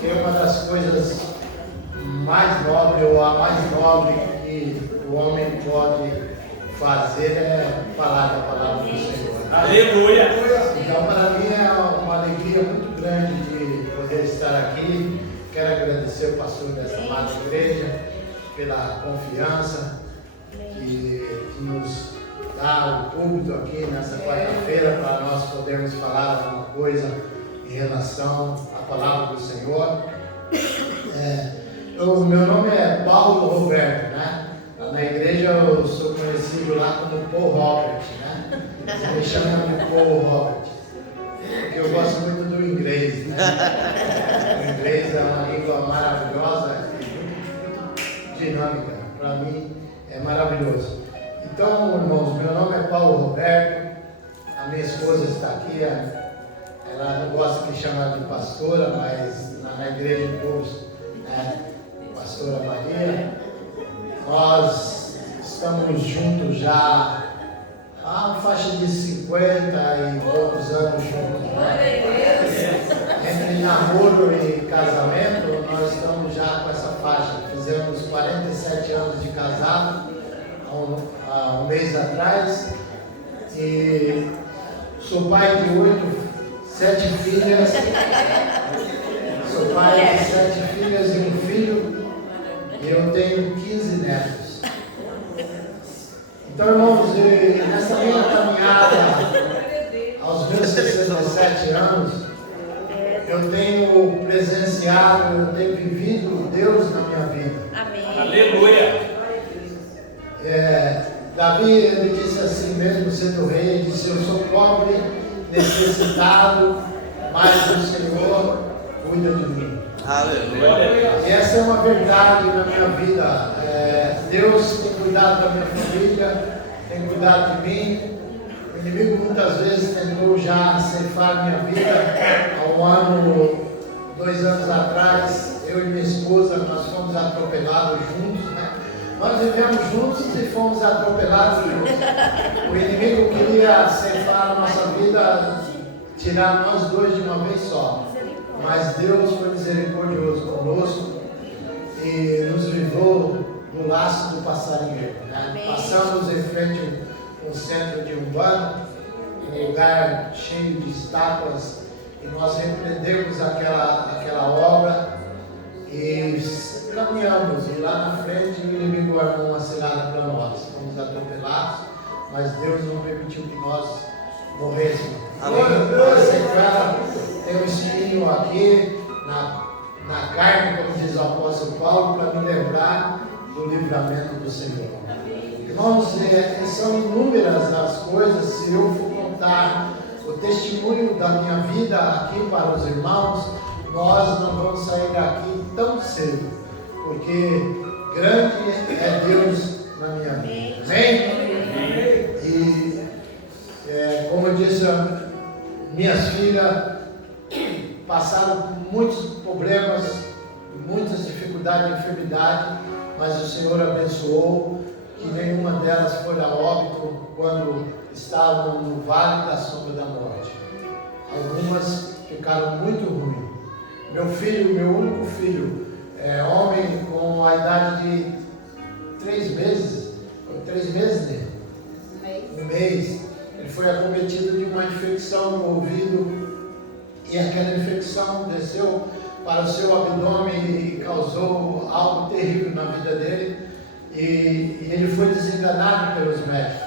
que uma das coisas mais nobres, ou a mais nobre que o homem pode fazer é falar da palavra do Senhor. Aleluia! Então, para mim é uma alegria muito grande de poder estar aqui. Quero agradecer o pastor dessa amada igreja pela confiança que nos dá o púlpito aqui nessa quarta-feira para nós podermos falar alguma coisa em relação à palavra do Senhor. O meu nome é Paulo Roberto, né? Na igreja eu sou conhecido lá como Paul Robert, né? Eles me chamam de Paul Robert, porque eu gosto muito do inglês, né? O inglês é uma língua maravilhosa e muito dinâmica. Para mim é maravilhoso. Então, irmãos, meu nome é Paulo Roberto, a minha esposa está aqui, ela não gosta de me chamar de pastora, mas na igreja do povo, né? Pastora Maria. Nós estamos juntos já há uma faixa de 50 e poucos anos juntos. Né? Entre namoro e casamento, nós estamos já com essa faixa. Fizemos 47 anos de casado há um mês atrás. E sou pai de 7 filhas. Sou pai de 7 filhas e um filho. E eu tenho 15 netos. Então, irmãos, nessa minha caminhada, aos meus 67 anos, eu tenho presenciado, eu tenho vivido Deus na minha vida. Amém. Aleluia! Davi, ele disse assim mesmo, sendo rei, ele disse: eu sou pobre, necessitado, mas o Senhor cuida de mim. Aleluia! E essa é uma verdade na minha vida. Deus tem cuidado da minha família, tem cuidado de mim. O inimigo muitas vezes tentou já ceifar minha vida. Há um ano, 2 anos atrás, eu e minha esposa, nós fomos atropelados juntos, né? Nós vivemos juntos e fomos atropelados juntos. O inimigo queria ceifar a nossa vida, tirar nós dois de uma vez só. Mas Deus foi misericordioso conosco e nos livrou do laço do passarinheiro. Né? Passamos em frente a um centro de Umbanda, um lugar cheio de estátuas, e nós repreendemos aquela obra e caminhamos. E lá na frente o inimigo armou uma cilada para nós. Fomos atropelados, mas Deus não permitiu que nós morrêssemos. A sequela tem um espinho aqui na carne, como diz o apóstolo Paulo, para me lembrar do livramento do Senhor. Irmãos, são inúmeras as coisas. Se eu for contar o testemunho da minha vida aqui para os irmãos, nós não vamos sair daqui tão cedo, porque grande é Deus na minha vida. Amém? E como eu disse, minhas filhas passaram por muitos problemas, muitas dificuldades e enfermidade, mas o Senhor abençoou, que nenhuma delas foi a óbito quando estavam no vale da sombra da morte. Algumas ficaram muito ruins. Meu filho, meu único filho, homem com a idade de 3 meses, 3 meses dele, um mês, ele foi acometido de uma infecção no ouvido, e aquela infecção desceu para o seu abdômen e causou algo terrível na vida dele, e ele foi desenganado pelos médicos.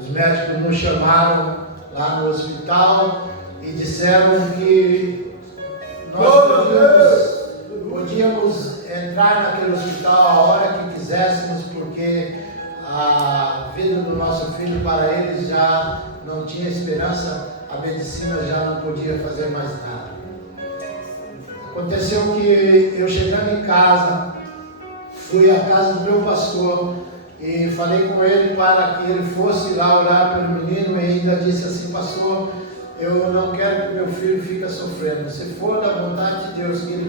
Os médicos nos chamaram lá no hospital e disseram que nós podíamos entrar naquele hospital a hora que quiséssemos, porque a vida do nosso filho para eles já não tinha esperança, a medicina já não podia fazer mais nada. Aconteceu que eu, chegando em casa, fui à casa do meu pastor e falei com ele para que ele fosse lá orar pelo menino, e ainda disse assim: pastor, eu não quero que meu filho fique sofrendo. Se for da vontade de Deus que ele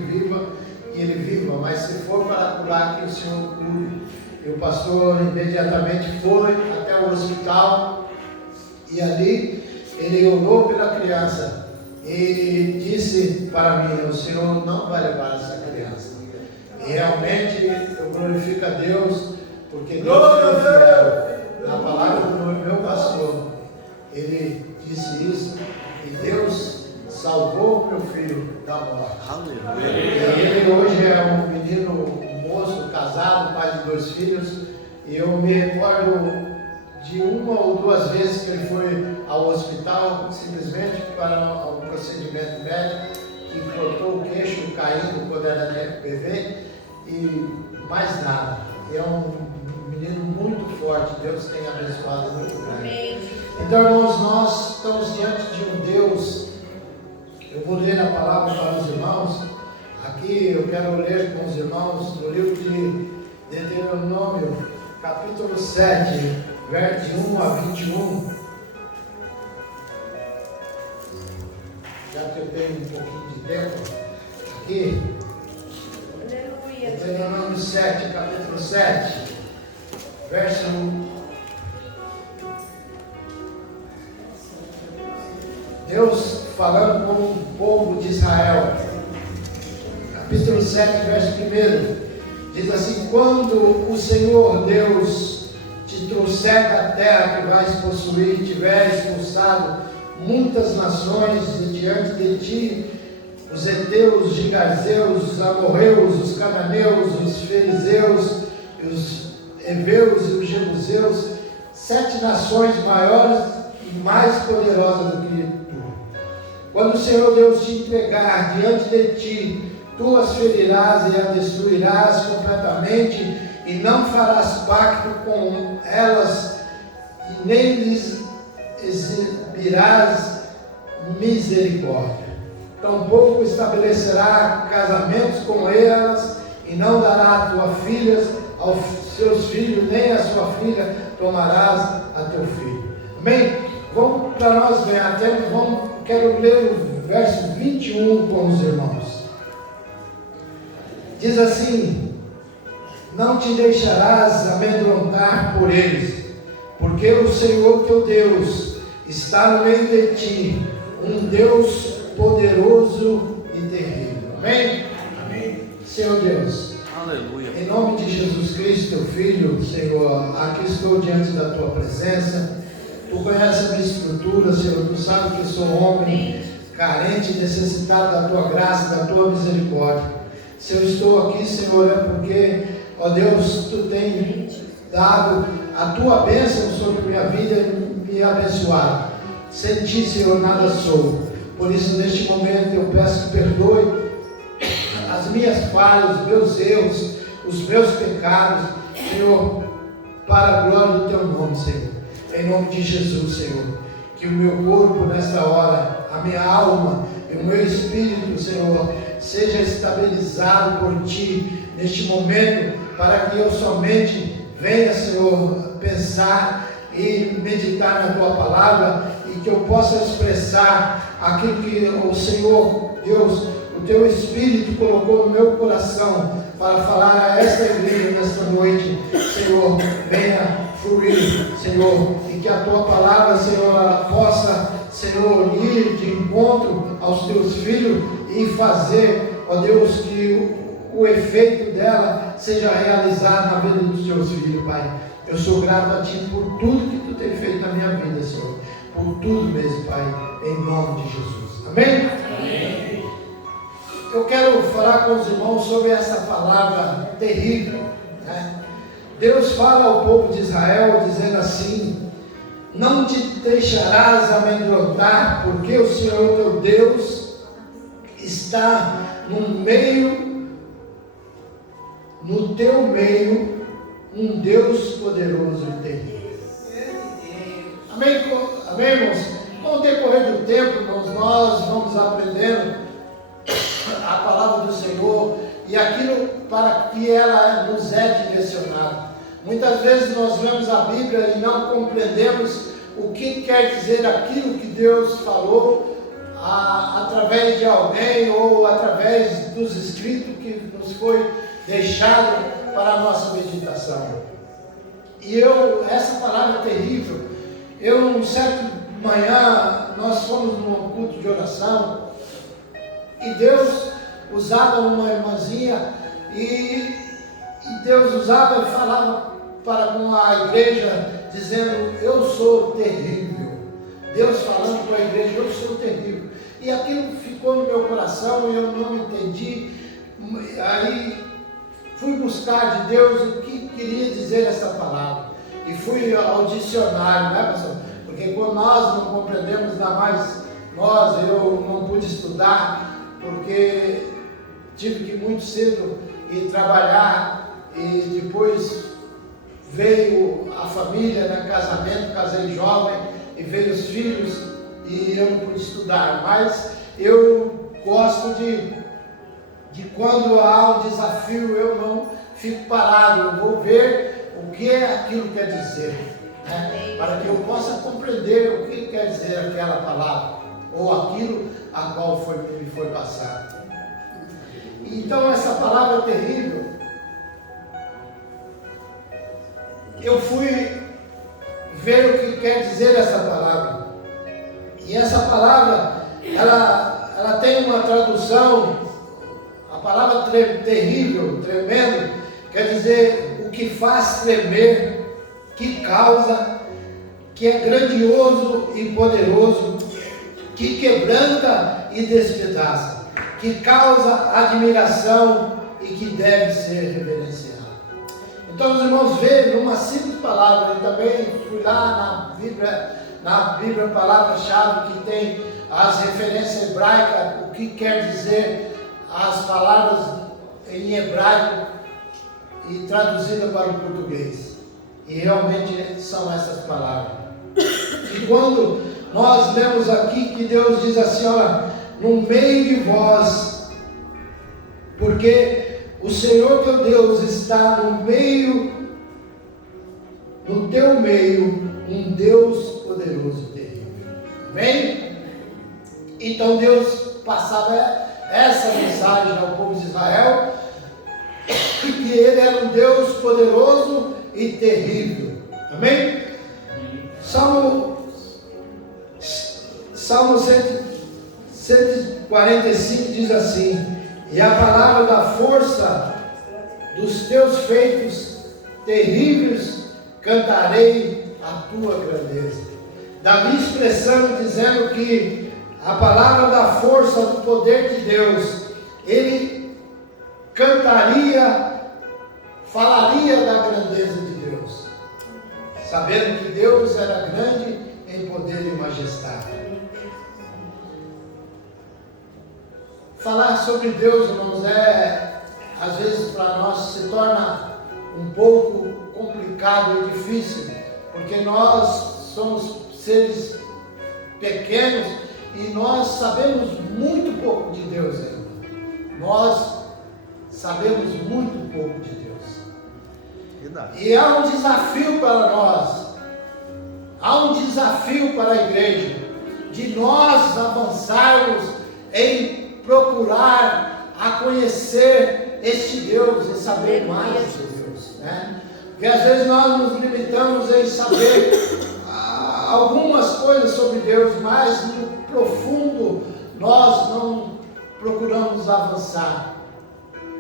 viva, mas se for para curar, que o Senhor cure. E o pastor imediatamente foi até o hospital, e ali ele orou pela criança e disse para mim: o Senhor não vai levar essa criança. E realmente eu glorifico a Deus, porque Deus é fiel. Na palavra do meu pastor, ele disse isso, e Deus salvou meu filho da morte. Aleluia. E ele hoje é um menino, um moço, casado, pai de 2 filhos, e eu me recordo de 1 ou 2 vezes que ele foi ao hospital, simplesmente para um procedimento médico, que cortou o queixo caindo quando era bebê, e mais nada. É um menino muito forte, Deus tem abençoado muito grande. Então, irmãos, nós estamos diante de um Deus. Eu vou ler a palavra para os irmãos. Aqui eu quero ler com os irmãos no livro de Deuteronômio, capítulo 7, verso de 1 a 21. Já que eu tenho um pouquinho de tempo aqui. Deuteronômio 7, capítulo 7, verso 1. Deus falando com o povo de Israel. Capítulo 7, verso 1. Diz assim: quando o Senhor Deus te trouxer da terra que vais possuir, tiver expulsado muitas nações de diante de ti, os heteus, os gigazeus, os amorreus, os cananeus, os fariseus, os heveus e os jebuseus, 7 nações maiores e mais poderosas do que tu. Quando o Senhor Deus te entregar diante de ti, tu as ferirás e as destruirás completamente, e não farás pacto com elas, e nem lhes exibirás misericórdia. Tampouco estabelecerá casamentos com elas, e não dará a tua filha aos seus filhos, nem a sua filha tomarás a teu filho. Amém? Vamos, para nós ganhar tempo, quero ler o verso 21 com os irmãos. Diz assim: não te deixarás amedrontar por eles, porque o Senhor teu Deus está no meio de ti, um Deus poderoso e terrível. Amém? Amém. Senhor Deus, Aleluia. em nome de Jesus Cristo, teu Filho, Senhor, aqui estou diante da tua presença. Tu conheces a minha estrutura, Senhor. Tu sabes que eu sou homem carente, necessitado da tua graça, da tua misericórdia. Se eu estou aqui, Senhor, é porque, ó Deus, tu tem dado a tua bênção sobre minha vida e me abençoado. Sem ti, Senhor, nada sou. Por isso, neste momento, eu peço que perdoe as minhas falhas, os meus erros, os meus pecados, Senhor, para a glória do teu nome, Senhor. Em nome de Jesus, Senhor, que o meu corpo nesta hora, a minha alma e o meu espírito, Senhor, seja estabilizado por ti neste momento, para que eu somente venha, Senhor, pensar e meditar na tua palavra, e que eu possa expressar aquilo que o Senhor Deus, o teu Espírito colocou no meu coração para falar a esta igreja nesta noite. Senhor, venha fluir, Senhor, e que a tua palavra, Senhor, ela possa, Senhor, ir de encontro aos teus filhos e fazer, ó Deus, que o efeito dela seja realizado na vida dos teus filhos, Pai. Eu sou grato a ti por tudo que tu tem feito na minha vida, Senhor, por tudo mesmo, Pai, em nome de Jesus. Amém? Amém. Eu quero falar com os irmãos sobre essa palavra terrível, né? Deus fala ao povo de Israel dizendo assim: não te deixarás amedrontar, porque o Senhor teu Deus está no teu meio, um Deus poderoso e terrível. Amém? Amém, irmãos? Com o decorrer do tempo, irmãos, nós vamos aprendendo a palavra do Senhor e aquilo para que ela nos é direcionada. Muitas vezes nós vemos a Bíblia e não compreendemos o que quer dizer aquilo que Deus falou através de alguém ou através dos escritos que nos foi deixado para a nossa meditação. E essa palavra terrível, um certo manhã nós fomos num culto de oração e Deus usava uma irmãzinha e Deus usava e falava para com a igreja dizendo: eu sou terrível. Deus falando com a igreja: eu sou terrível. E aquilo ficou no meu coração e eu não entendi. Aí fui buscar de Deus o que queria dizer essa palavra. E fui ao dicionário, né, pastor? Porque quando nós não compreendemos, ainda mais eu não pude estudar, porque tive que ir muito cedo ir trabalhar, e depois veio a família, né, casamento, casei jovem, e veio os filhos, e eu não pude estudar. Mas eu gosto de quando há um desafio, eu não fico parado, eu vou ver o que aquilo quer dizer, né? Para que eu possa compreender o que quer dizer aquela palavra, ou aquilo a qual me foi passado. Então essa palavra terrível, eu fui ver o que quer dizer essa palavra. E essa palavra, ela tem uma tradução. A palavra terrível, tremendo, quer dizer o que faz tremer, que causa, que é grandioso e poderoso, que quebranta e despedaça, que causa admiração e que deve ser reverenciado. Então os irmãos veem numa simples palavra. Eu também fui lá na Bíblia, palavra-chave que tem as referências hebraicas, o que quer dizer as palavras em hebraico e traduzida para o português. E realmente são essas palavras. E quando nós lemos aqui que Deus diz assim: olha, no meio de vós, porque o Senhor teu Deus está no teu meio, um Deus poderoso e terrível. Amém? Então Deus passava essa mensagem ao povo de Israel, que ele era um Deus poderoso e terrível. Amém? Salmo 145 diz assim: e a palavra da força dos teus feitos terríveis cantarei a tua grandeza. Davi expressando, dizendo que a palavra da força do poder de Deus, ele cantaria, falaria da grandeza de Deus, sabendo que Deus era grande em poder e majestade. Falar sobre Deus, irmãos, às vezes para nós se torna um pouco complicado e difícil, porque nós somos seres pequenos e nós sabemos muito pouco de Deus ainda. Nós sabemos muito pouco de Deus. E há um desafio para nós, há um desafio para a igreja, de nós avançarmos em procurar a conhecer este Deus e saber mais de Deus, né? Porque às vezes nós nos limitamos em saber algumas coisas sobre Deus, mas no profundo nós não procuramos avançar.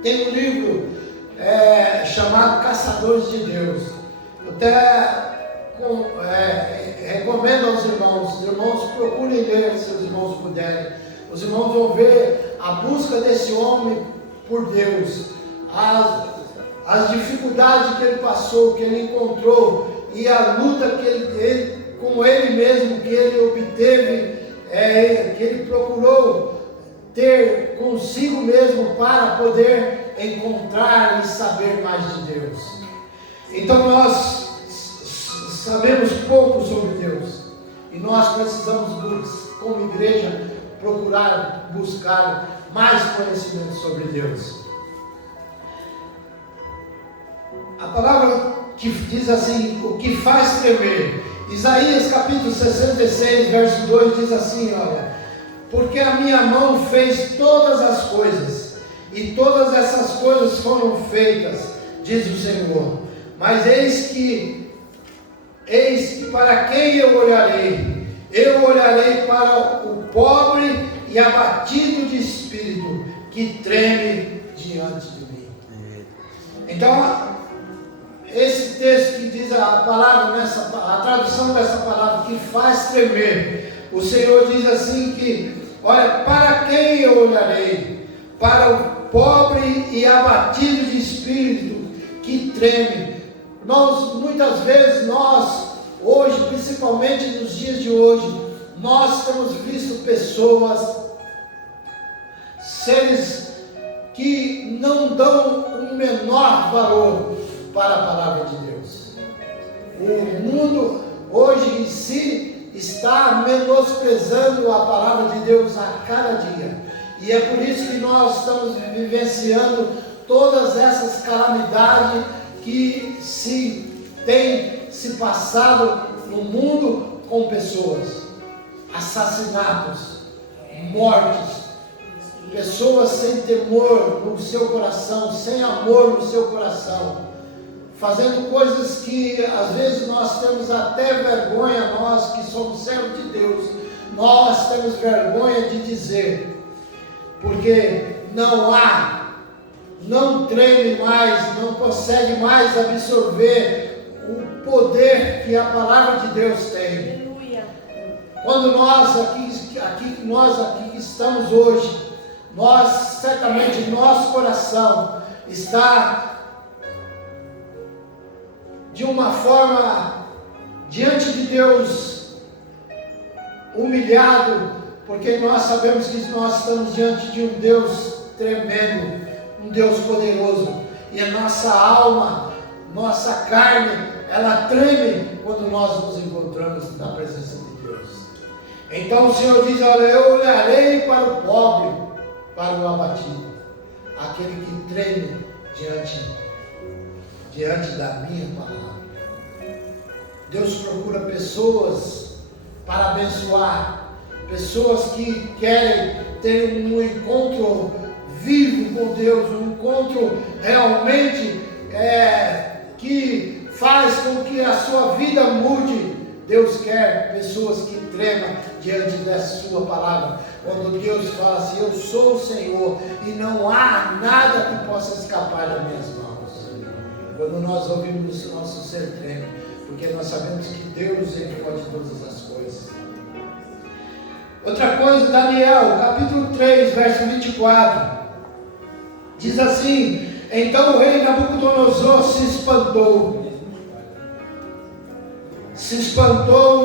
Tem um livro chamado Caçadores de Deus. Eu até recomendo aos irmãos. Os irmãos procurem ler, se os irmãos puderem. Os irmãos vão ver a busca desse homem por Deus, as dificuldades que ele passou, que ele encontrou, e a luta que ele com ele mesmo, que ele obteve, que ele procurou ter consigo mesmo para poder encontrar e saber mais de Deus. Então nós sabemos pouco sobre Deus e nós precisamos, como igreja, procurar buscar mais conhecimento sobre Deus. A palavra que diz assim, o que faz tremer. Isaías capítulo 66, verso 2 diz assim, olha: porque a minha mão fez todas as coisas, e todas essas coisas foram feitas, diz o Senhor. Mas eis que para quem eu olharei? Eu olharei para o pobre e abatido de espírito, que treme diante de mim. Então, esse texto que diz a palavra, a tradução dessa palavra, que faz tremer, o Senhor diz assim que, olha, para quem eu olharei? Para o pobre e abatido de espírito, que treme. Muitas vezes hoje, principalmente nos dias de hoje, nós temos visto pessoas, seres que não dão o menor valor para a palavra de Deus. O mundo hoje em si está menosprezando a palavra de Deus a cada dia. E é por isso que nós estamos vivenciando todas essas calamidades que tem se passado no mundo com pessoas, assassinatos, mortes, pessoas sem temor no seu coração, sem amor no seu coração, fazendo coisas que às vezes nós temos até vergonha, nós que somos servos de Deus, nós temos vergonha de dizer, porque não treme mais, não consegue mais absorver o poder que a palavra de Deus tem. Quando nós aqui estamos hoje, certamente nosso coração está de uma forma diante de Deus humilhado, porque nós sabemos que nós estamos diante de um Deus tremendo, um Deus poderoso, e a nossa alma, nossa carne, ela treme quando nós nos encontramos na presença de Deus. Então o Senhor diz, olha, eu olharei para o pobre, para o abatido, aquele que treme diante da minha palavra. Deus procura pessoas para abençoar, pessoas que querem ter um encontro vivo com Deus, um encontro realmente que faz com que a sua vida mude. Deus quer pessoas que tremam diante da sua palavra. Quando Deus fala assim, eu sou o Senhor e não há nada que possa escapar das minhas mãos. Quando nós ouvimos, o nosso ser treme, porque nós sabemos que Deus ele pode todas as coisas. Outra coisa, Daniel, capítulo 3, verso 24, diz assim, então o rei Nabucodonosor se espantou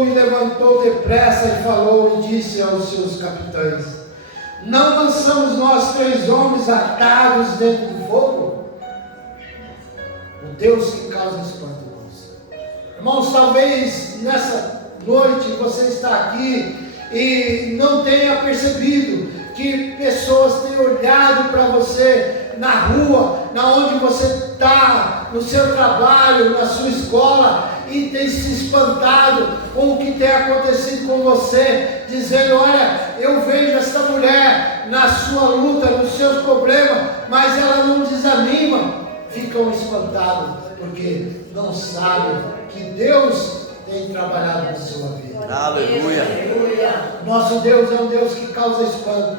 e levantou depressa e falou e disse aos seus capitães, não lançamos nós 3 homens atados dentro do fogo? O Deus que causa espanto, irmãos, talvez nessa noite você está aqui e não tenha percebido que pessoas têm olhado para você na rua, na onde você está, no seu trabalho, na sua escola, e tem se espantado com o que tem acontecido com você, dizendo, olha, eu vejo essa mulher na sua luta, nos seus problemas, mas ela não desanima. Ficam espantados, porque não sabem que Deus tem trabalhado na sua vida. Aleluia. Nosso Deus é um Deus que causa espanto.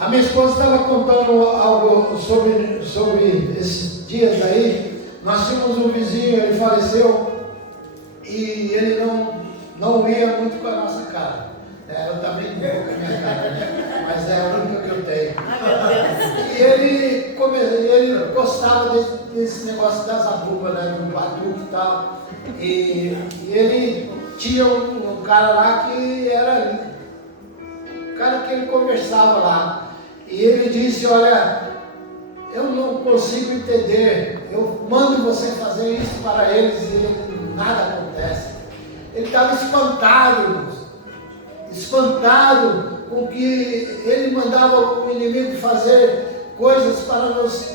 A minha esposa estava contando algo sobre esses dias aí. Nós tínhamos um vizinho, ele faleceu e ele não ia muito com a nossa cara. Eu também não vou com a minha cara, né? Mas é a única que eu tenho. E ele gostava desse negócio das abumbas, né? Do batuque e tal. E ele tinha um cara lá que era o cara que ele conversava lá. E ele disse, olha, eu não consigo entender, eu mando você fazer isso para eles e nada acontece. Ele estava espantado, irmãos, espantado com que ele mandava o inimigo fazer coisas para nos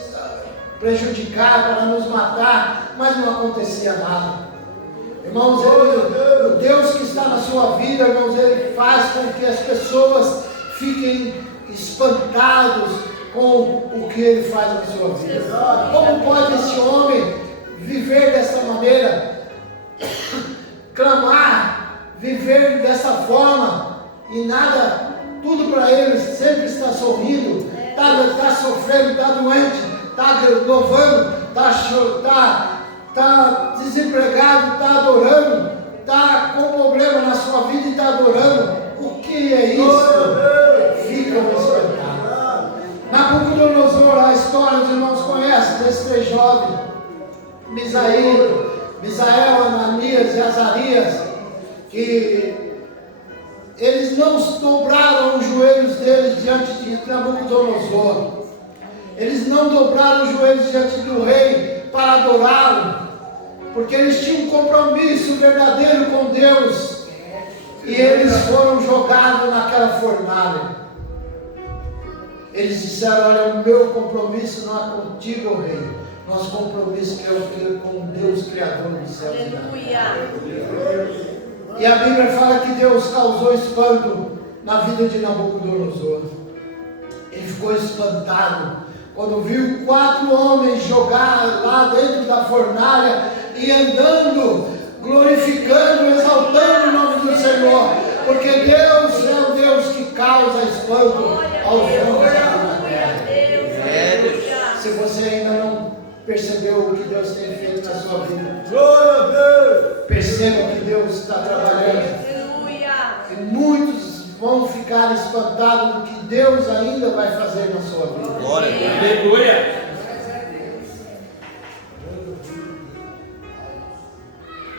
prejudicar, para nos matar, mas não acontecia nada. Irmãos, o Deus que está na sua vida, irmãos, ele faz com que as pessoas fiquem espantados com o que ele faz na sua vida. Como pode esse homem viver dessa maneira, clamar viver dessa forma e nada, tudo para eles, sempre está sorrindo, está sofrendo, está doente, está louvando, está desempregado, está adorando, está com problema na sua vida e está adorando. O que é isso? Fica um espetáculo. Nabucodonosor, a história os irmãos conhecem desses três jovens, Misael, Ananias e Azarias, que eles não dobraram os joelhos deles diante de Nabucodonosor. Eles não dobraram os joelhos diante do rei para adorá-lo, porque eles tinham um compromisso verdadeiro com Deus, e eles foram jogados naquela fornalha. Eles disseram: olha, o meu compromisso não é contigo, rei, nosso compromisso é com Deus, Criador do céu e da terra. E a Bíblia fala que Deus causou espanto na vida de Nabucodonosor. Ele ficou espantado quando viu 4 homens jogar lá dentro da fornalha e andando, glorificando, exaltando o nome do Senhor, porque Deus é o Deus que causa espanto aos homens da terra. Se você ainda não percebeu o que Deus tem feito na sua vida, perceba que Deus está trabalhando, e muitos vão ficar espantados do que Deus ainda vai fazer na sua vida. Glória a Deus. Aleluia.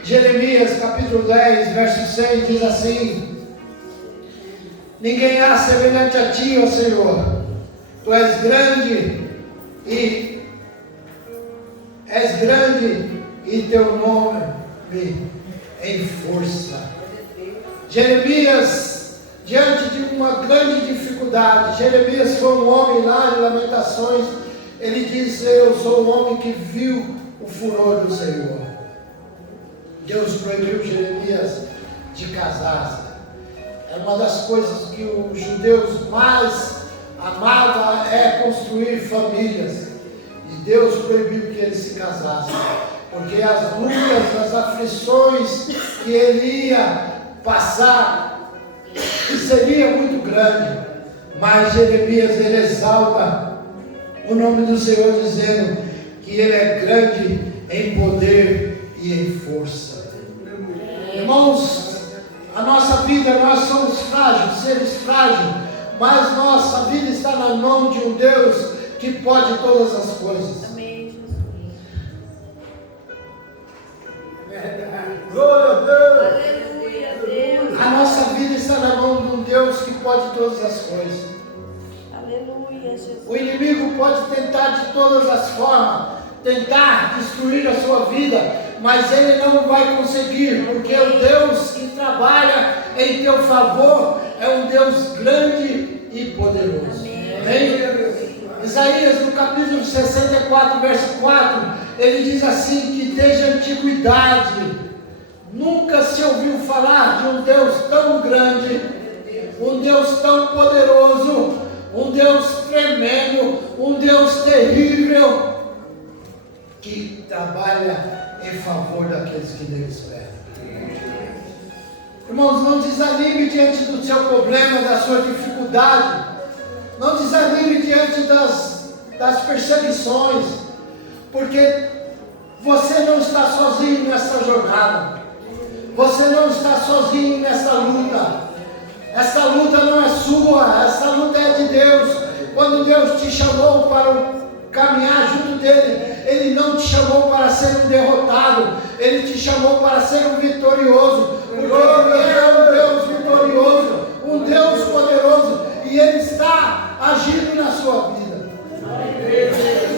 Jeremias capítulo 10, verso 6 diz assim: ninguém há semelhante a ti, ó Senhor, tu és grande e teu nome em força. Jeremias, diante de uma grande dificuldade, Jeremias foi um homem lá em Lamentações, ele disse: eu sou um homem que viu o furor do Senhor. Deus proibiu Jeremias de casar. É uma das coisas que os judeus mais amavam, é construir famílias. E Deus proibiu que ele se casasse, porque as lutas, as aflições que ele ia passar seria muito grande. Mas Jeremias, ele exalta o nome do Senhor, dizendo que ele é grande em poder e em força. Irmãos, a nossa vida, nós somos frágeis, seres frágeis, mas nossa vida está na mão de um Deus que pode todas as coisas. Amém, Jesus. Glória a Deus. Aleluia, Deus. A nossa vida está na mão de um Deus que pode todas as coisas. Aleluia, Jesus. O inimigo pode tentar de todas as formas, tentar destruir a sua vida, mas ele não vai conseguir, porque o Deus que trabalha em teu favor é um Deus grande e poderoso. Amém? Isaías, no capítulo 64, verso 4, ele diz assim, que desde a antiguidade nunca se ouviu falar de um Deus tão grande, um Deus tão poderoso, um Deus tremendo, um Deus terrível, que trabalha em favor daqueles que nele esperam. Irmãos, não desanime diante do seu problema, da sua dificuldade. Não desanime diante das perseguições, porque você não está sozinho nessa jornada. Você não está sozinho nessa luta. Essa luta não é sua, essa luta é de Deus. Quando Deus te chamou para caminhar junto dele, Ele não te chamou para ser um derrotado, Ele te chamou para ser um vitorioso, porque Ele é um Deus vitorioso, um Deus poderoso, e Ele está agindo na sua vida.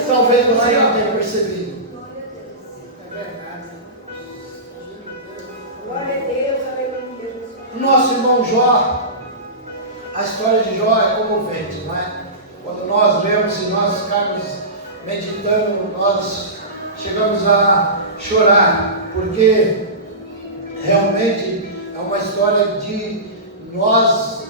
Talvez você não tenha percebido. Glória a Deus, aleluia. Nosso irmão Jó, a história de Jó é comovente, não é? Quando nós lemos e nós ficamos meditando, nós chegamos a chorar, porque realmente é uma história de nós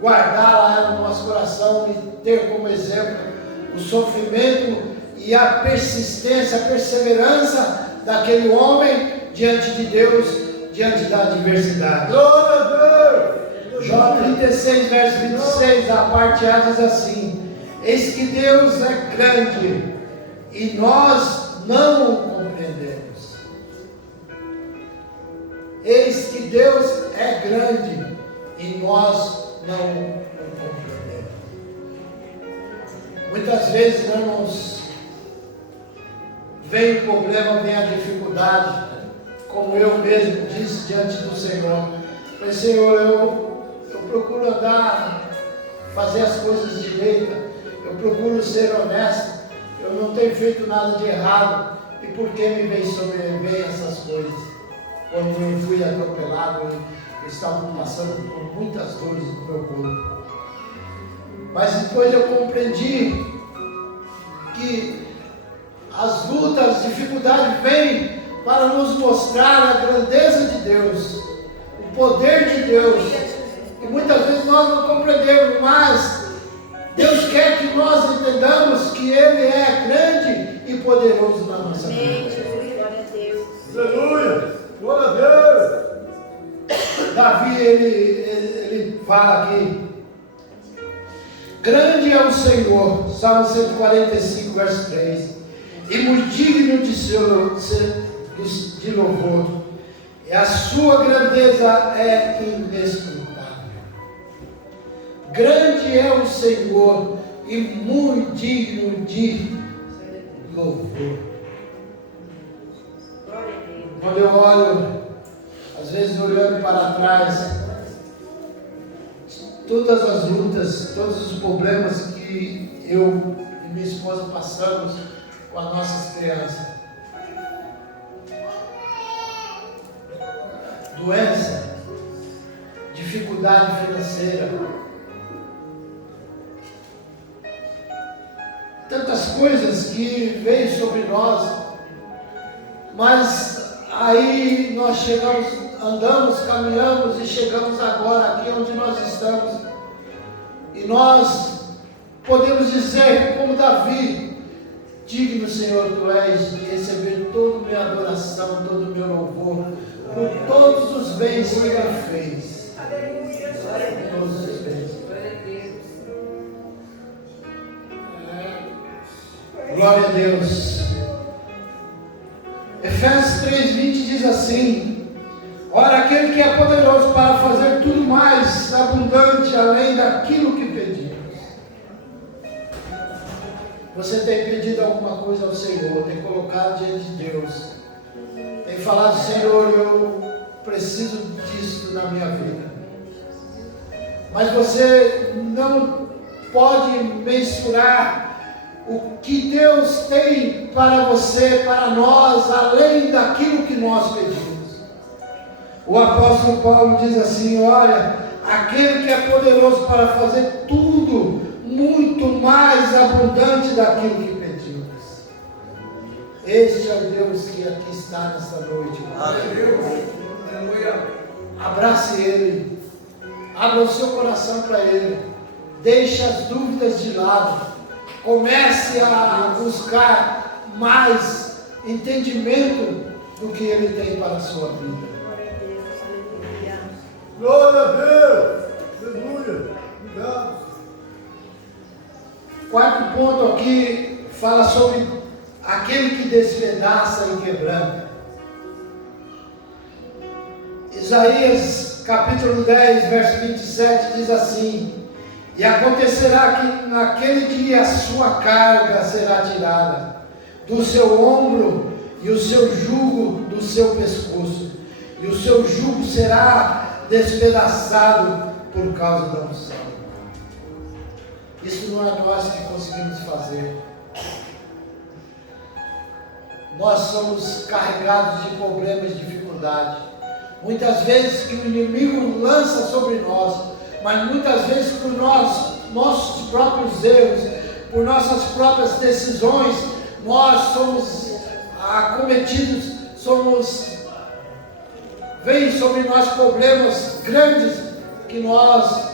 guardar lá no nosso coração e ter como exemplo o sofrimento e a persistência, a perseverança daquele homem diante de Deus, diante da adversidade. Glória a Deus. Jó 36, verso 26, a parte A diz assim: eis que Deus é grande e nós não o compreendemos. Eis que Deus é grande e nós não o compreendemos. Muitas vezes, irmãos, vem o problema, vem a dificuldade, como eu mesmo disse diante do Senhor. Falei, Senhor, eu procuro andar, fazer as coisas direito, eu procuro ser honesto, eu não tenho feito nada de errado, e por que me vem sobreviver essas coisas? Quando eu fui atropelado, eu estava passando por muitas dores no meu corpo. Mas depois eu compreendi que as lutas, as dificuldades vêm para nos mostrar a grandeza de Deus, o poder de Deus. E muitas vezes nós não compreendemos, mas Deus quer que nós entendamos que Ele é grande e poderoso na nossa vida. Glória a Deus. Aleluia. Glória a Deus. Davi, ele fala aqui: grande é o Senhor, Salmo 145, verso 3, e muito digno de louvor, e a sua grandeza é inescrutável. Grande é o Senhor e muito digno de louvor. Quando eu olho, às vezes olhando para trás, todas as lutas, todos os problemas que eu e minha esposa passamos com as nossas crianças, doença, dificuldade financeira, tantas coisas que veio sobre nós, mas aí nós chegamos, andamos, caminhamos e chegamos agora aqui onde nós estamos, e nós podemos dizer como Davi: digno, Senhor, Tu és de receber toda a minha adoração, todo o meu louvor, por todos os bens que Ele fez. Todos os bens. Glória a Deus. Efésios 3:20 diz assim: ora, aquele que é poderoso para fazer tudo mais abundante além daquilo que pedimos. Você tem pedido alguma coisa ao Senhor, tem colocado diante de Deus, tem falado: Senhor, eu preciso disso na minha vida. Mas você não pode mensurar o que Deus tem para você, para nós, além daquilo que nós pedimos. O apóstolo Paulo diz assim: olha, aquele que é poderoso para fazer tudo muito mais abundante daquilo que pedimos. Este é o Deus que aqui está nesta noite. Aleluia. Abrace Ele, abra o seu coração para Ele, deixe as dúvidas de lado, comece a buscar mais entendimento do que Ele tem para a sua vida. Glória a Deus. Aleluia. Obrigado. Quarto ponto aqui fala sobre aquele que despedaça e quebranta. Isaías capítulo 10, verso 27 diz assim: e acontecerá que naquele dia a sua carga será tirada do seu ombro e o seu jugo do seu pescoço, e o seu jugo será despedaçado por causa da unção. Isso não é nós que conseguimos fazer. Nós somos carregados de problemas e dificuldades. Muitas vezes que o inimigo lança sobre nós, mas muitas vezes por nossos próprios erros, por nossas próprias decisões, nós somos acometidos, vem sobre nós problemas grandes que nós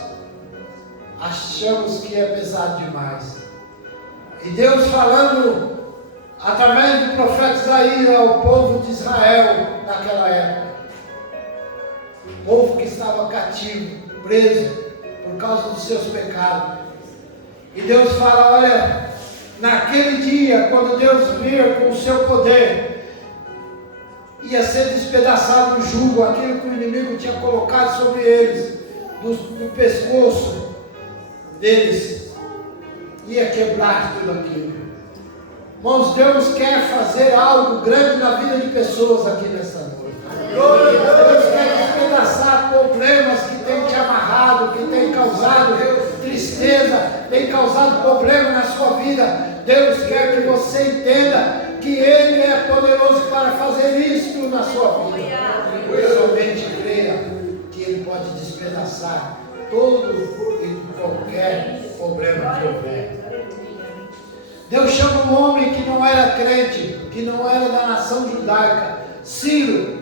achamos que é pesado demais. E Deus falando através do profeta Isaías ao povo de Israel naquela época: povo que estava cativo, preso, por causa dos seus pecados. E Deus fala, olha, naquele dia, quando Deus vir com o seu poder, ia ser despedaçado o jugo, aquilo que o inimigo tinha colocado sobre eles, do pescoço deles, ia quebrar tudo aquilo. Irmãos, Deus quer fazer algo grande na vida de pessoas aqui nessa noite. Deus quer despedaçar problemas que tem te amarrado, que tem causado tristeza, tem causado problema na sua vida. Deus quer que você entenda que Ele é poderoso para fazer isto na sua vida. Somente creia que Ele pode despedaçar todo e qualquer problema que houver. Deus chama um homem que não era crente, que não era da nação judaica, Ciro,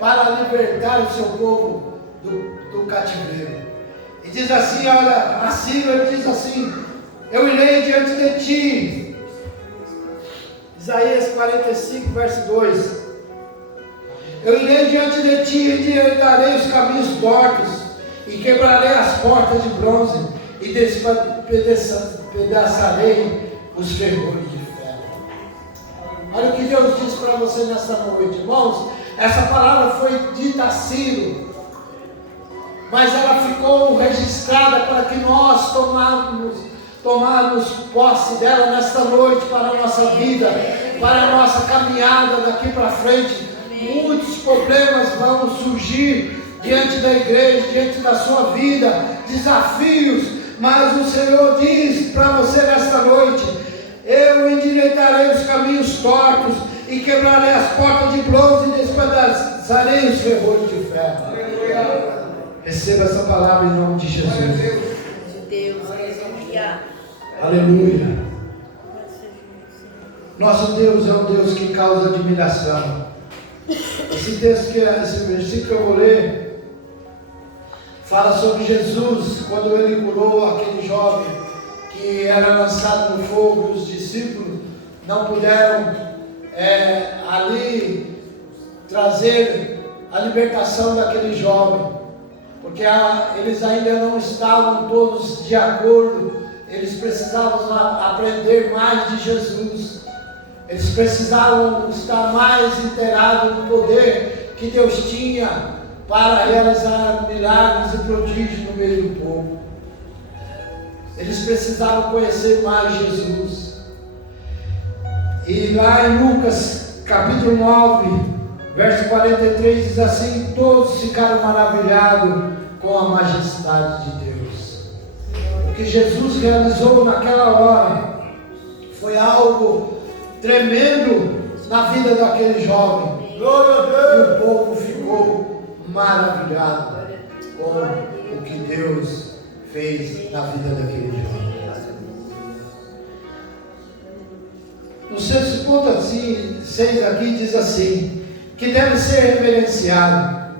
para libertar o seu povo do cativeiro. E diz assim, olha, a Ciro, ele diz assim, eu irei diante de ti. Isaías 45, verso 2. Eu irei diante de ti e endireitarei os caminhos tortos, e quebrarei as portas de bronze, e despedaçarei os ferrolhos de ferro. Olha o que Deus diz para você nessa noite, irmãos. Essa palavra foi dita a Ciro, mas ela ficou registrada para que nós tomarmos posse dela nesta noite para a nossa vida, para a nossa caminhada daqui para frente. Muitos problemas vão surgir diante da igreja, diante da sua vida, desafios, mas o Senhor diz para você nesta noite, eu endireitarei os caminhos tortos, e quebrarei as portas de bronze, e despedaçarei os ferrolhos de ferro. Receba essa palavra em nome de Jesus. De Deus, aleluia. Aleluia. Nosso Deus é um Deus que causa admiração. Esse versículo que eu vou ler fala sobre Jesus, quando ele curou aquele jovem que era lançado no fogo, e os discípulos não puderam ali trazer a libertação daquele jovem, porque eles ainda não estavam todos de acordo. Eles precisavam aprender mais de Jesus, eles precisavam estar mais inteirados no poder que Deus tinha para realizar milagres e prodígios no meio do povo. Eles precisavam conhecer mais Jesus. E lá em Lucas capítulo 9, verso 43 diz assim, todos ficaram maravilhados com a majestade de Deus. O que Jesus realizou naquela hora foi algo tremendo na vida daquele jovem. E o povo ficou maravilhado com o que Deus fez na vida daquele jovem. No 6 aqui diz assim, que deve ser reverenciado.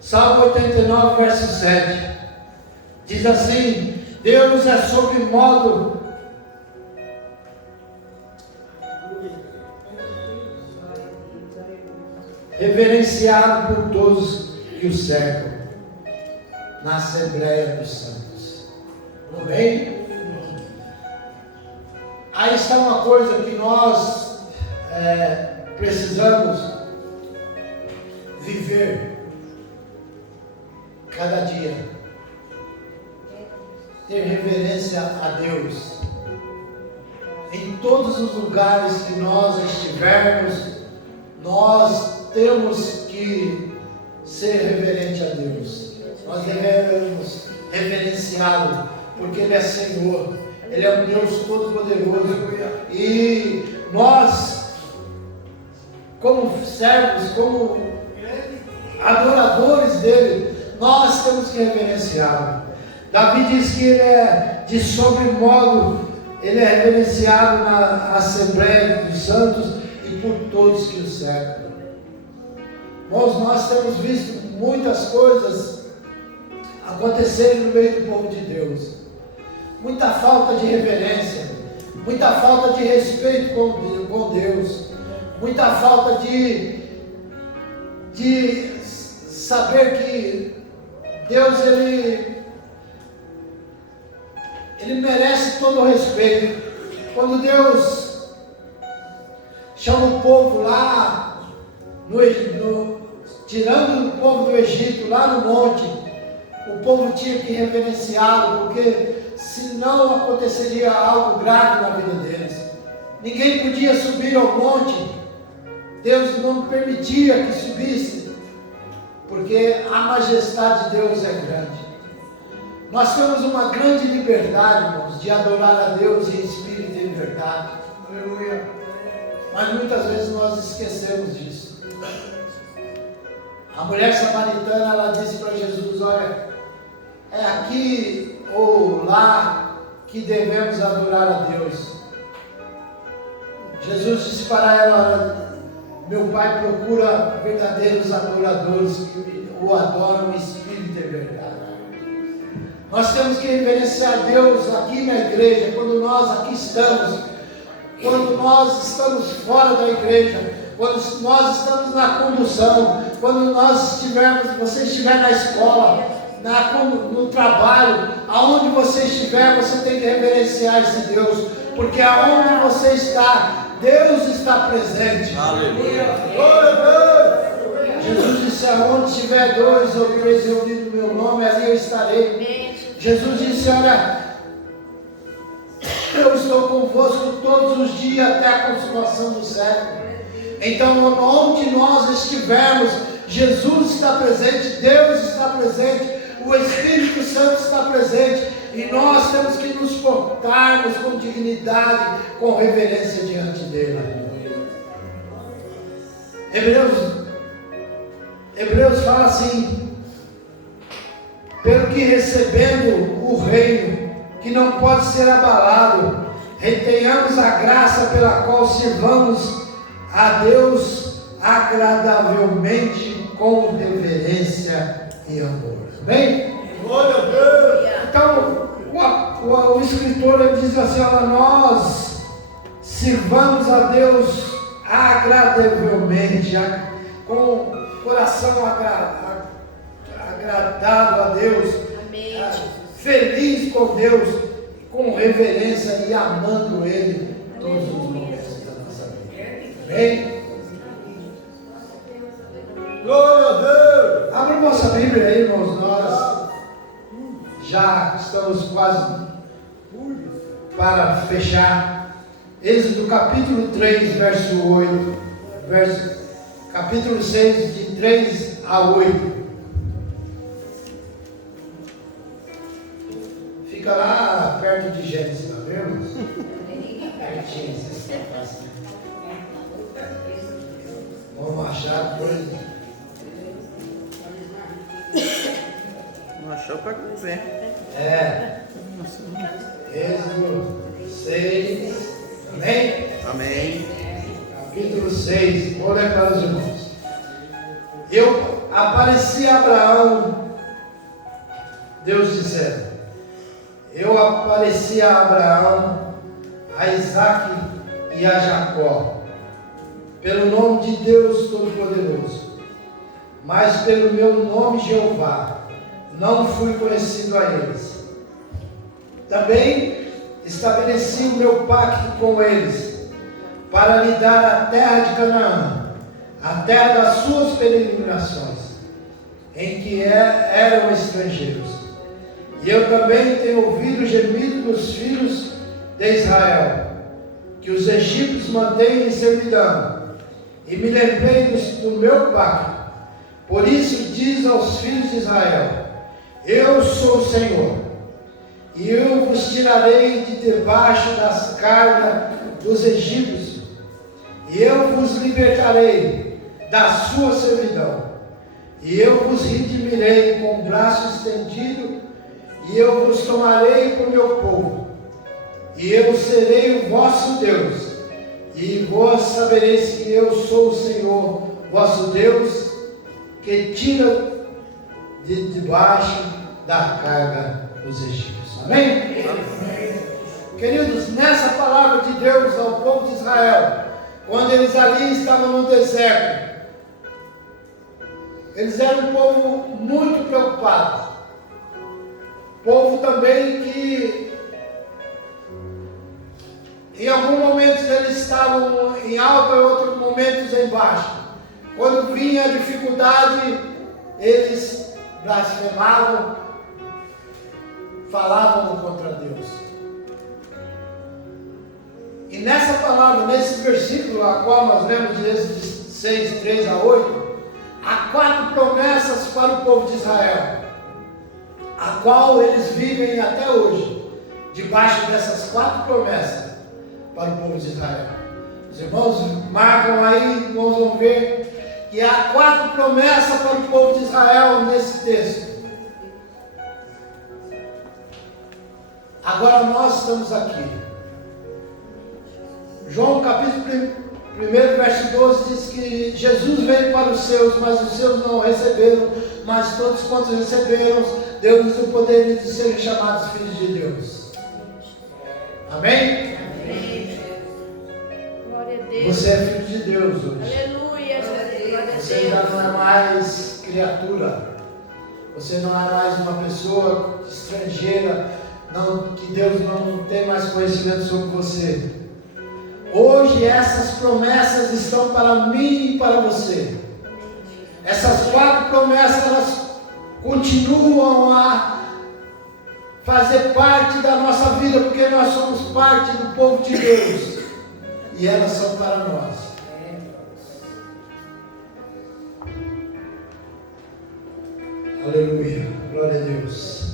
Salmo 89, verso 7, diz assim, Deus é sobre modo reverenciado por todos que o cercam, na Assembleia dos Santos. Amém? Aí está uma coisa que nós precisamos viver cada dia, ter reverência a Deus em todos os lugares que nós estivermos. Nós temos que ser reverente a Deus, nós devemos reverenciá-lo, porque Ele é Senhor, Ele é um Deus todo-poderoso, e nós, como servos, como adoradores dEle, nós temos que reverenciá-lo. Davi diz que Ele é de sobremodo, Ele é reverenciado na Assembleia dos Santos e por todos que o cercam. Nós temos visto muitas coisas acontecerem no meio do povo de Deus. Muita falta de reverência, muita falta de respeito com Deus, muita falta de saber que Deus, Ele merece todo o respeito. Quando Deus chama o povo lá, tirando o povo do Egito, lá no monte, o povo tinha que reverenciá-lo, porque senão aconteceria algo grave na vida deles. Ninguém podia subir ao monte, Deus não permitia que subisse, porque a majestade de Deus é grande. Nós temos uma grande liberdade, irmãos, de adorar a Deus em espírito e em verdade. Aleluia. Mas muitas vezes nós esquecemos disso. A mulher samaritana, ela disse para Jesus: olha, é aqui ou lá que devemos adorar a Deus. Jesus disse para ela: meu Pai procura verdadeiros adoradores que o adoram em espírito e verdade. Nós temos que reverenciar Deus aqui na igreja, quando nós aqui estamos, quando nós estamos fora da igreja, quando nós estamos na condução, quando você estiver na escola, no trabalho, aonde você estiver, você tem que reverenciar esse Deus, porque aonde você está, Deus está presente. Aleluia. Glória a Deus. Jesus disse: aonde tiver 2 ou 3 reunidos no meu nome, ali eu estarei. Jesus disse: olha, eu estou convosco todos os dias até a consumação do século. Então, onde nós estivermos, Jesus está presente, Deus está presente, o Espírito Santo está presente, e nós temos que nos portarmos com dignidade, com reverência diante dele. Hebreus fala assim: pelo que recebendo o reino, que não pode ser abalado, retenhamos a graça pela qual sirvamos a Deus agradavelmente, com reverência e amor. Amém? Glória a Deus. Então, o escritor, ele diz assim: olha, nós sirvamos a Deus agradavelmente, com coração agradado a Deus, feliz com Deus, com reverência e amando Ele todos os momentos da nossa vida. Amém? Glória a Deus. Abra nossa Bíblia aí, irmãos. Nós já estamos quase para fechar. Êxodo capítulo 3, verso 8, capítulo 6, de 3 a 8. Fica lá perto de Gênesis, tá vendo? Pertinho, vocês estão assim. Vamos achar coisa. Não achou para ver. Êxodo 6, amém? Amém. Capítulo 6, vou ler para os irmãos. Eu apareci a Abraão, Deus dizendo: eu apareci a Abraão, a Isaque e a Jacó, pelo nome de Deus Todo-Poderoso, mas pelo meu nome Jeová, não fui conhecido a eles. Também estabeleci o meu pacto com eles, para lhe dar a terra de Canaã, a terra das suas peregrinações, em que eram estrangeiros. E eu também tenho ouvido o gemido dos filhos de Israel, que os egípcios mantêm em servidão, e me lembrei do meu pacto. Por isso diz aos filhos de Israel: eu sou o Senhor, e eu vos tirarei de debaixo das cargas dos egípcios, e eu vos libertarei da sua servidão, e eu vos redimirei com o braço estendido, e eu vos tomarei por meu povo, e eu serei o vosso Deus, e vós sabereis que eu sou o Senhor, vosso Deus, que tira de debaixo da carga dos egípcios. Amém? Amém? Queridos, nessa palavra de Deus ao povo de Israel, quando eles ali estavam no deserto, eles eram um povo muito preocupado. Povo também que em alguns momentos eles estavam em alta e em outros momentos em baixa. Quando vinha a dificuldade, eles blasfemavam, falavam contra Deus. E nessa palavra, nesse versículo, a qual nós lemos de Êxodo 6, 3 a 8, há 4 promessas para o povo de Israel, a qual eles vivem até hoje, debaixo dessas 4 promessas para o povo de Israel. Os irmãos marcam aí, nós vamos ver que há 4 promessas para o povo de Israel nesse texto. Agora nós estamos aqui. João capítulo 1, verso 12 diz que Jesus veio para os seus, mas os seus não o receberam, mas todos quantos receberam, deu-lhes o poder de serem chamados filhos de Deus. Amém? Amém. Glória a Deus. Você é filho de Deus hoje. Aleluia. Glória a Você Deus. já não é mais criatura. Você não é mais uma pessoa estrangeira, não, que Deus não tem mais conhecimento sobre você. Hoje essas promessas estão para mim e para você. Essas 4 promessas, elas continuam a fazer parte da nossa vida, porque nós somos parte do povo de Deus. E elas são para nós. Aleluia, glória a Deus.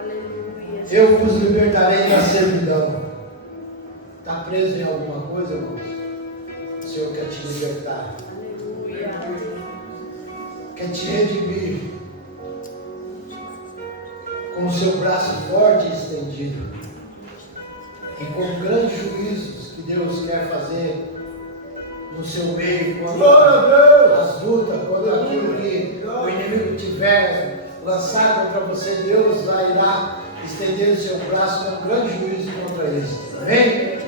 Aleluia. Eu vos libertarei da servidão. Está preso em alguma coisa, irmãos? O Senhor quer te libertar. Aleluia. Quer te redimir. Com o seu braço forte e estendido. E com grandes juízos que Deus quer fazer no seu meio. Quando as lutas, quando aquilo que o inimigo tiver lançado contra você, Deus irá estender o seu braço com grande juízo contra eles. Amém?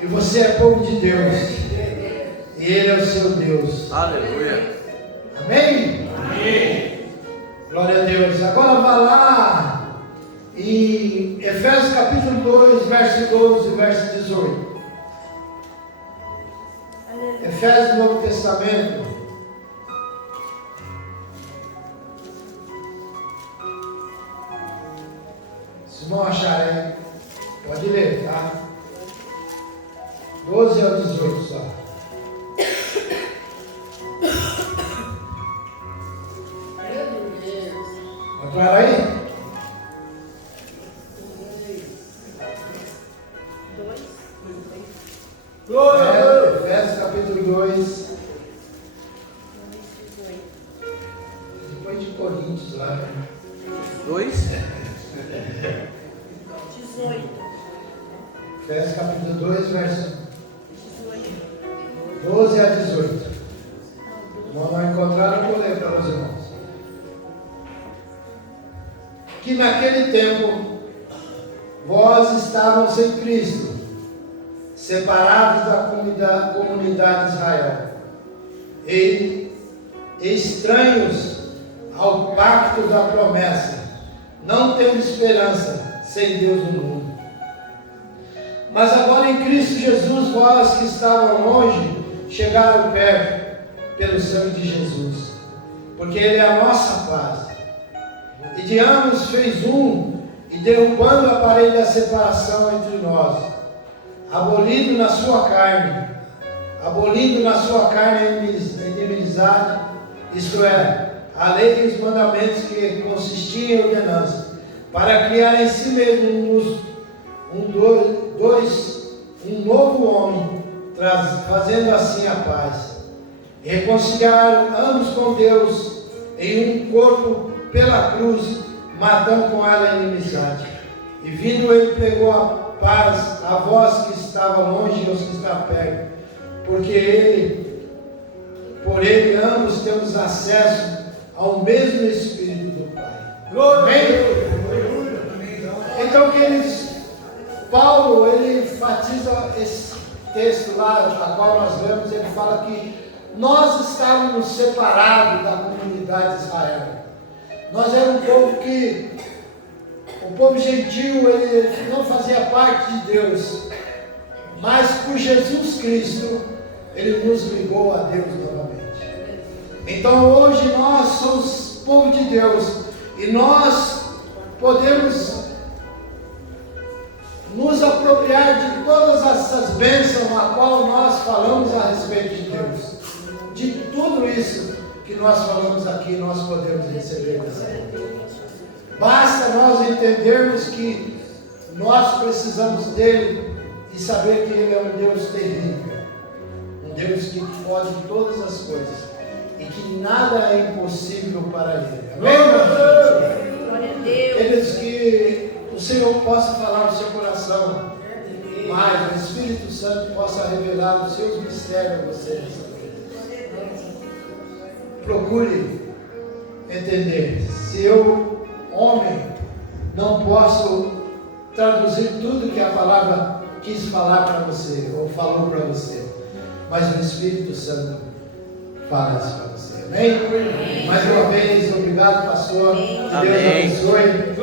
E você é povo de Deus. E Ele é o seu Deus. Aleluia. Amém? Amém. Glória a Deus. Agora vá lá em Efésios capítulo 2, verso 12 e verso 18. Aleluia. Efésios, Novo Testamento. Se não acharem, pode ler, tá? 12 ao 18 só. Encontraram aí? 2. Glória a Deus. Efésios capítulo 2. 18. Depois de Coríntios lá. 2. 18. Efésios capítulo 2, verso 18. 12 a 18. Não encontraram, eu vou ler para os irmãos. Que naquele tempo vós estavais em Cristo, separados da comunidade de Israel, e estranhos ao pacto da promessa, não tendo esperança sem Deus no mundo. Mas agora em Cristo Jesus, vós que estavam longe, chegaram perto pelo sangue de Jesus, porque Ele é a nossa paz. E de ambos fez um, e derrubando a parede da separação entre nós, abolindo na sua carne a inimizade, isto é, a lei e os mandamentos que consistiam em ordenança, para criar em si mesmo um novo homem, fazendo assim a paz, e reconciliar ambos com Deus em um corpo pela cruz, matando com ela a inimizade. E vindo Ele pregou a paz a vós que estava longe e aos que estão perto, porque por Ele ambos temos acesso ao mesmo Espírito do Pai. Amém? Então, queridos, Paulo, ele enfatiza esse texto lá, a qual nós lemos, ele fala que nós estávamos separados da comunidade de Israel. Nós éramos um povo que, o povo gentil, ele não fazia parte de Deus, mas por Jesus Cristo, ele nos ligou a Deus novamente. Então hoje nós somos povo de Deus e nós podemos nos apropriar de todas essas bênçãos a qual nós falamos a respeito de Deus. De tudo isso que nós falamos aqui, nós podemos receber dessa vida. Basta nós entendermos que nós precisamos dele e saber que ele é um Deus terrível, um Deus que pode todas as coisas e que nada é impossível para ele. Amém? Glória a Deus. Eles que o Senhor possa falar no seu coração, mas o Espírito Santo possa revelar os seus mistérios a vocês. Procure entender. Se eu, homem, não posso traduzir tudo que a palavra quis falar para você, ou falou para você, mas o Espírito Santo fala isso para você. Amém? Mais uma vez, obrigado, pastor. Que Deus Amém. abençoe.